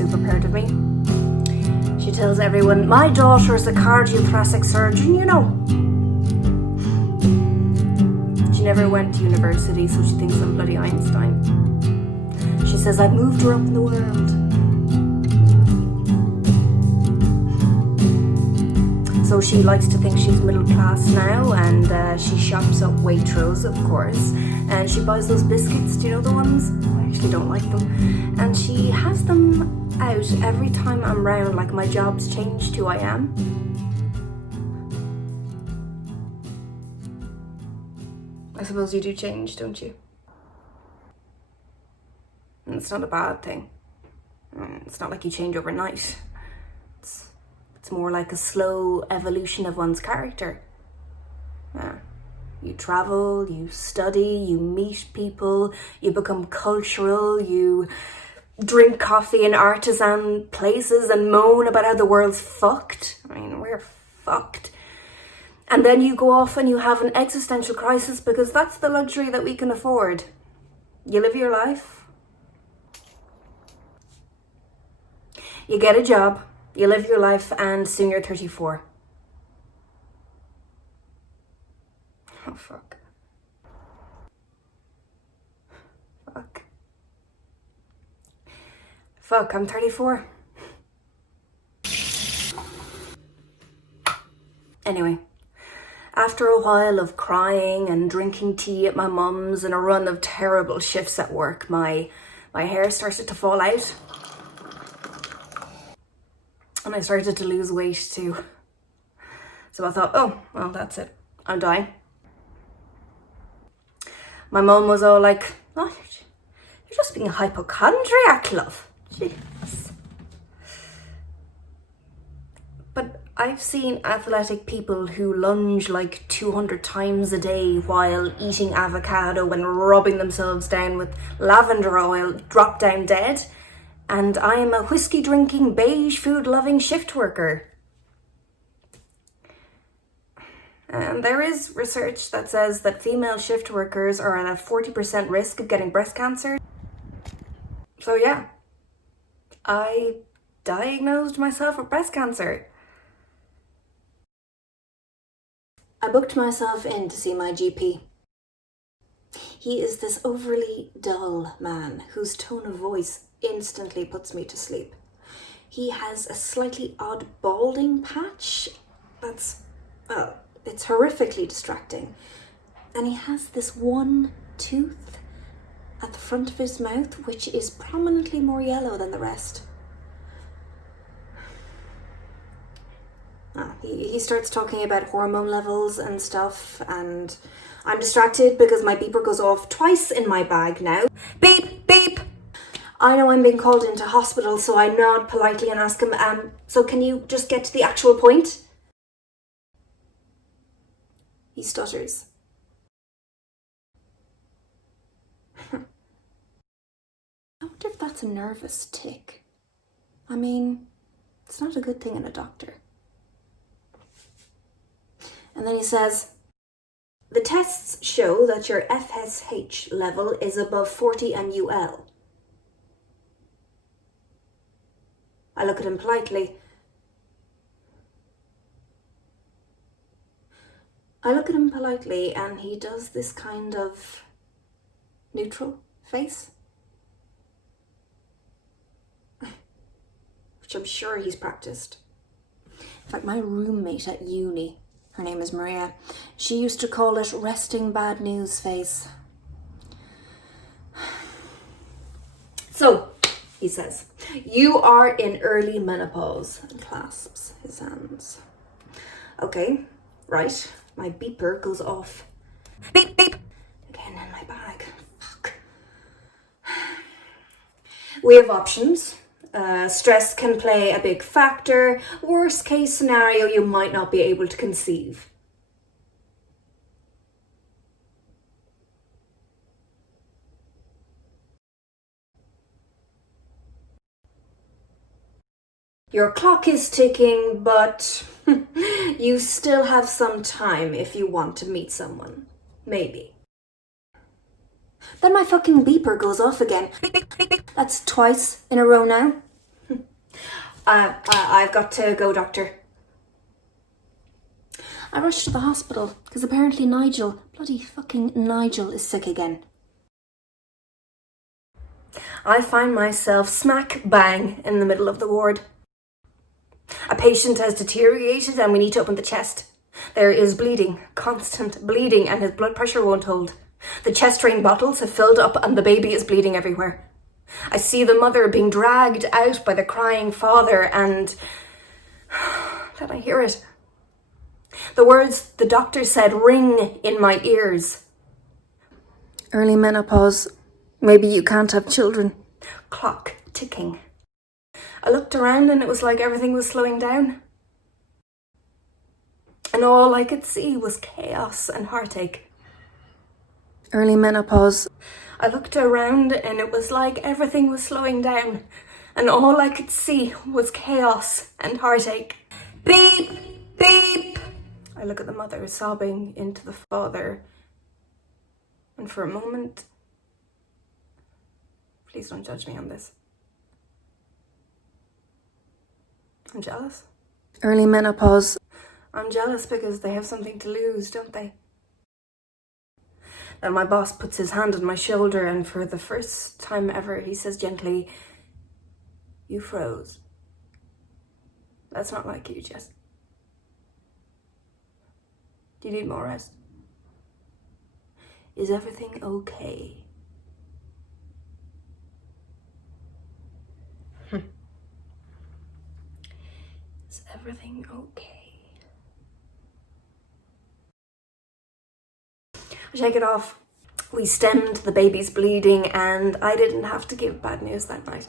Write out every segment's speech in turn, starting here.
super proud of me. She tells everyone, my daughter is a cardiothoracic surgeon, you know. She never went to university, so she thinks I'm bloody Einstein. She says I've moved her up in the world. So she likes to think she's middle class now, and she shops at Waitrose, of course, and she buys those biscuits, do you know the ones? I actually don't like them. And she has them out every time I'm round, like my job's changed who I am. I suppose you do change, don't you? And it's not a bad thing. It's not like you change overnight. It's more like a slow evolution of one's character. You travel, you study, you meet people, you become cultural, you drink coffee in artisan places and moan about how the world's fucked. I mean, we're fucked. And then you go off and you have an existential crisis because that's the luxury that we can afford. You live your life. You get a job. You live your life, and soon you're 34. Oh, fuck. Fuck, I'm 34. Anyway, after a while of crying and drinking tea at my mum's and a run of terrible shifts at work, my hair started to fall out. And I started to lose weight too. So I thought, oh, well, that's it. I'm dying. My mum was all like, oh, you're just being a hypochondriac, love. Jesus. But I've seen athletic people who lunge like 200 times a day while eating avocado and rubbing themselves down with lavender oil, drop down dead. And I am a whiskey-drinking, beige food-loving shift worker. And there is research that says that female shift workers are at a 40% risk of getting breast cancer. So yeah, I diagnosed myself with breast cancer. I booked myself in to see my GP. He is this overly dull man whose tone of voice instantly puts me to sleep. He has a slightly odd balding patch that's, well, it's horrifically distracting. And he has this one tooth at the front of his mouth which is prominently more yellow than the rest. He starts talking about hormone levels and stuff, and I'm distracted because my beeper goes off twice in my bag now. Beep, beep! I know I'm being called into hospital, so I nod politely and ask him, so can you just get to the actual point? He stutters. I wonder if that's a nervous tic. I mean, it's not a good thing in a doctor. And then he says, the tests show that your FSH level is above 40 MUL. I look at him politely. And he does this kind of neutral face. Which I'm sure he's practiced. In fact, my roommate at uni, her name is Maria, she used to call it resting bad news face. So, he says, you are in early menopause, and clasps his hands. Okay, right, my beeper goes off. Beep, beep, again in my bag. Fuck. We have options. Stress can play a big factor. Worst case scenario, you might not be able to conceive. Your clock is ticking, but you still have some time if you want to meet someone. Maybe. Then my fucking beeper goes off again. Beep, beep, beep, beep. That's twice in a row now. I've got to go, doctor. I rushed to the hospital because apparently bloody fucking Nigel is sick again. I find myself smack bang in the middle of the ward. A patient has deteriorated and we need to open the chest. There is bleeding, constant bleeding, and his blood pressure won't hold. The chest drain bottles have filled up and the baby is bleeding everywhere. I see the mother being dragged out by the crying father, and then I hear it. The words the doctor said ring in my ears. Early menopause. Maybe you can't have children. Clock ticking. I looked around and it was like everything was slowing down. And all I could see was chaos and heartache. Early menopause. I looked around and it was like everything was slowing down. And all I could see was chaos and heartache. Beep! Beep! I look at the mother sobbing into the father. And for a moment, please don't judge me on this, I'm jealous. Early menopause. I'm jealous because they have something to lose, don't they? Then my boss puts his hand on my shoulder and for the first time ever, he says gently, "You froze. That's not like you, Jess. Do you need more rest? Is everything okay?" Is everything okay? I shake it off. We stemmed the baby's bleeding and I didn't have to give bad news that night.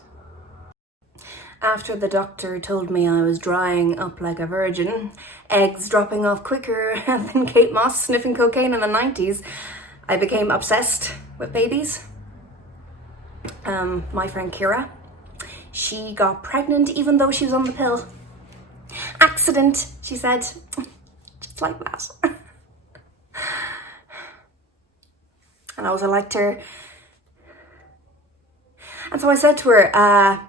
After the doctor told me I was drying up like a virgin, eggs dropping off quicker than Kate Moss sniffing cocaine in the 90s, I became obsessed with babies. My friend Kira, she got pregnant even though she was on the pill. Accident, she said. Just like that. And I was liked her. And so I said to her,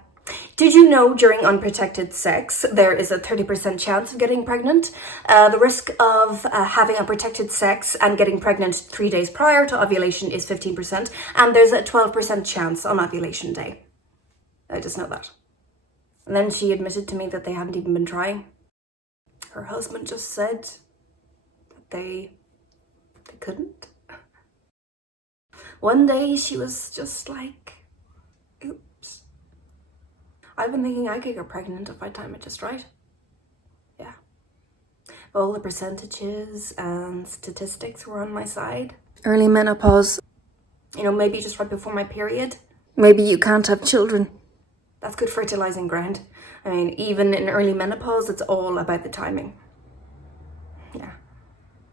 did you know during unprotected sex there is a 30% chance of getting pregnant? The risk of having unprotected sex and getting pregnant 3 days prior to ovulation is 15%, and there's a 12% chance on ovulation day. I just know that. And then she admitted to me that they hadn't even been trying. Her husband just said that they couldn't. One day she was just like, oops. I've been thinking I could get pregnant if I time it just right. Yeah. All the percentages and statistics were on my side. Early menopause. You know, maybe just right before my period. Maybe you can't have children. That's good fertilizing ground. I mean, even in early menopause, it's all about the timing. Yeah.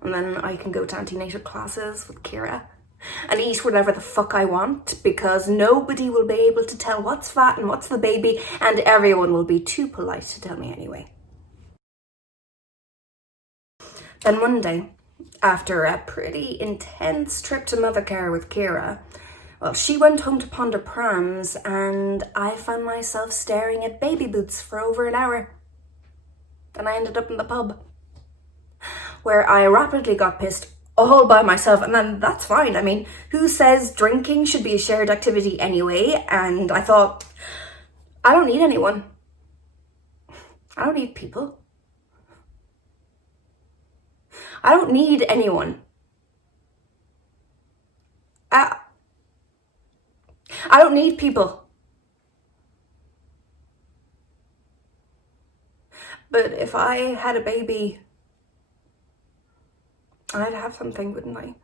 And then I can go to antenatal classes with Kira and eat whatever the fuck I want because nobody will be able to tell what's fat and what's the baby, and everyone will be too polite to tell me anyway. Then one day, after a pretty intense trip to Mothercare with Kira, well, she went home to ponder prams and I found myself staring at baby boots for over an hour. Then I ended up in the pub, where I rapidly got pissed all by myself, and then that's fine. I mean, who says drinking should be a shared activity anyway? And I thought, I don't need anyone. I don't need people. I don't need anyone. I don't need people. But if I had a baby, I'd have something, wouldn't I?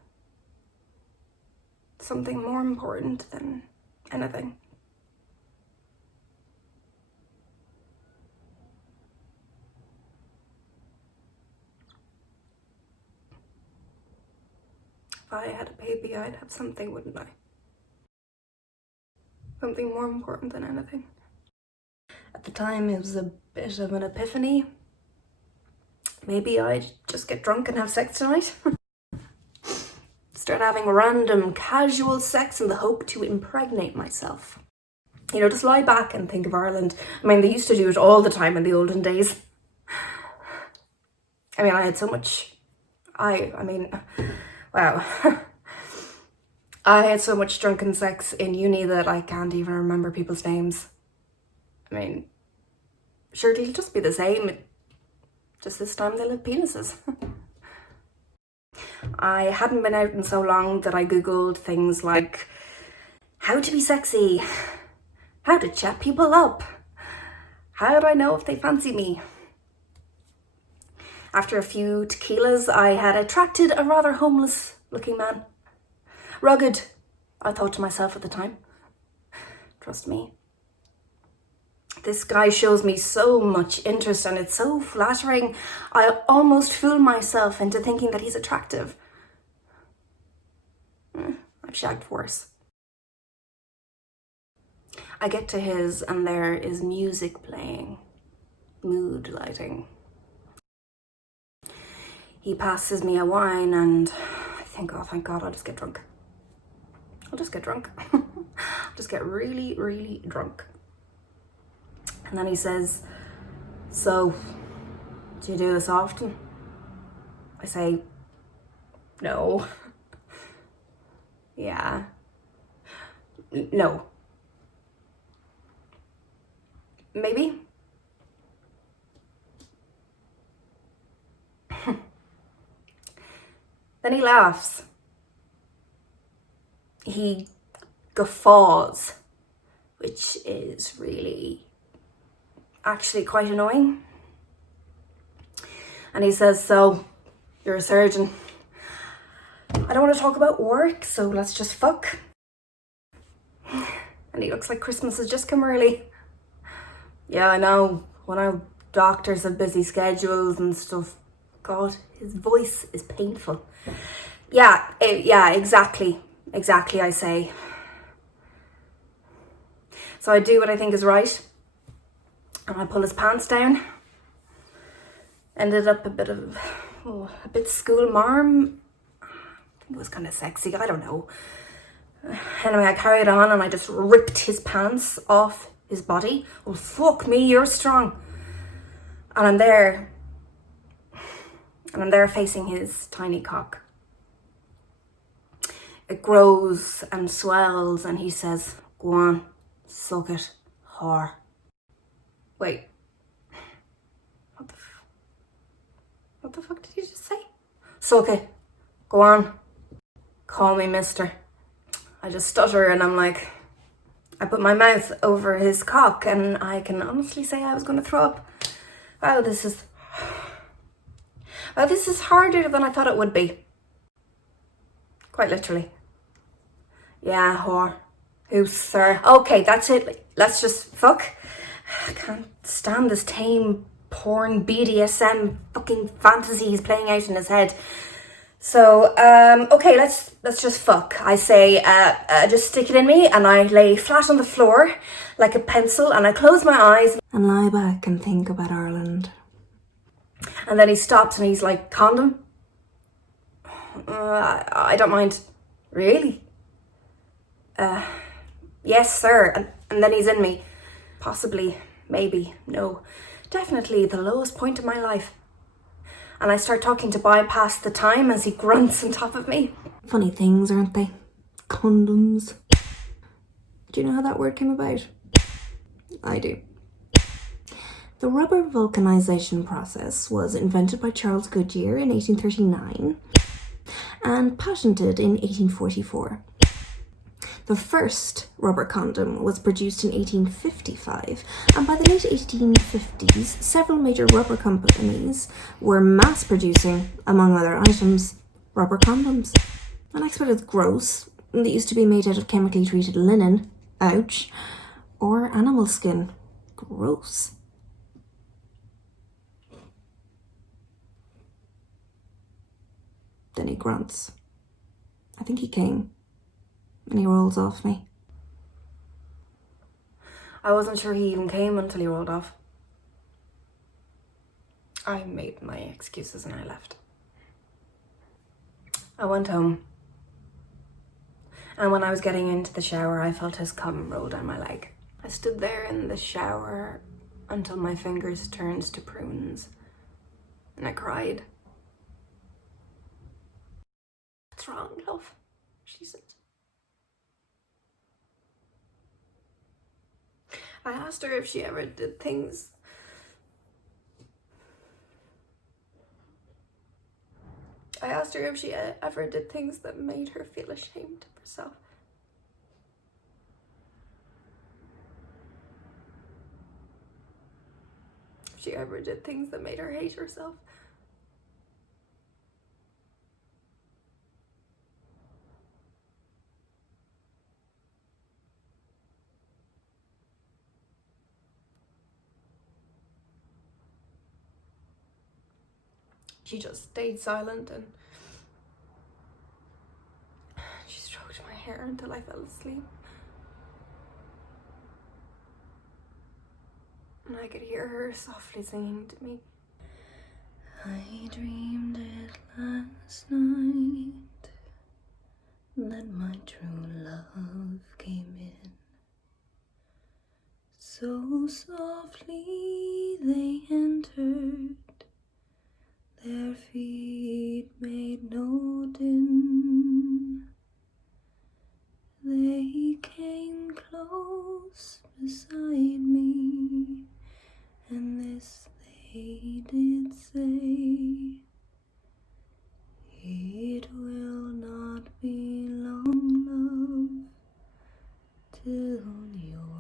Something more important than anything. If I had a baby, I'd have something, wouldn't I? Something more important than anything. At the time, it was a bit of an epiphany. Maybe I'd just get drunk and have sex tonight. Start having random, casual sex in the hope to impregnate myself. You know, just lie back and think of Ireland. I mean, they used to do it all the time in the olden days. I mean, I had so much, wow. I had so much drunken sex in uni that I can't even remember people's names. I mean, sure, it'll just be the same, just this time they'll have penises. I hadn't been out in so long that I googled things like how to be sexy, how to chat people up, how do I know if they fancy me. After a few tequilas, I had attracted a rather homeless looking man. Rugged, I thought to myself at the time. Trust me. This guy shows me so much interest and it's so flattering. I almost fool myself into thinking that he's attractive. I've shagged worse. I get to his and there is music playing. Mood lighting. He passes me a wine and I think, oh thank God, I'll just get drunk. I'll just get drunk. I'll just get really, really drunk. And then he says, so, do you do this often? I say, no. Yeah. No. Maybe? Then he laughs. He guffaws, which is really actually quite annoying. And he says, so, you're a surgeon. I don't want to talk about work, so let's just fuck. And he looks like Christmas has just come early. Yeah, I know. When our doctors have busy schedules and stuff. God, his voice is painful. Yeah, exactly. Exactly, I say. So I do what I think is right. And I pull his pants down. Ended up a bit school marm. I think it was kind of sexy, I don't know. Anyway, I carried on and I just ripped his pants off his body. Oh, fuck me, you're strong. And I'm there facing his tiny cock. It grows and swells and he says, go on, suck it, whore. Wait, what the fuck did you just say? Suck it, go on, call me mister. I just stutter and I'm like, I put my mouth over his cock and I can honestly say I was going to throw up. Wow, this is harder than I thought it would be. Quite literally. Yeah, whore. Who, sir? Okay, that's it. Let's just fuck. I can't stand this tame porn BDSM fucking fantasies playing out in his head. So, okay, let's just fuck. I say, just stick it in me, and I lay flat on the floor like a pencil, and I close my eyes and lie back and think about Ireland. And then he stops and he's like, condom? I don't mind. Really? Yes, sir. And then he's in me. Possibly, maybe, no. Definitely the lowest point of my life. And I start talking to bypass the time as he grunts on top of me. Funny things, aren't they? Condoms. Do you know how that word came about? I do. The rubber vulcanization process was invented by Charles Goodyear in 1839 and patented in 1844. The first rubber condom was produced in 1855, and by the late 1850s, several major rubber companies were mass producing, among other items, rubber condoms. And I expect it's gross. They used to be made out of chemically treated linen, ouch, or animal skin, gross. Then he grunts. I think he came. And he rolls off me. I wasn't sure he even came until he rolled off. I made my excuses and I left. I went home. And when I was getting into the shower, I felt his cum roll down my leg. I stood there in the shower until my fingers turned to prunes, and I cried. "What's wrong, love?" she said. I asked her if she ever did things that made her feel ashamed of herself. If she ever did things that made her hate herself. She just stayed silent and she stroked my hair until I fell asleep. And I could hear her softly singing to me. I dreamed it last night, that my true love came in. So softly they entered, their feet made no din. They came close beside me, and this they did say: "It will not be long, love, till you're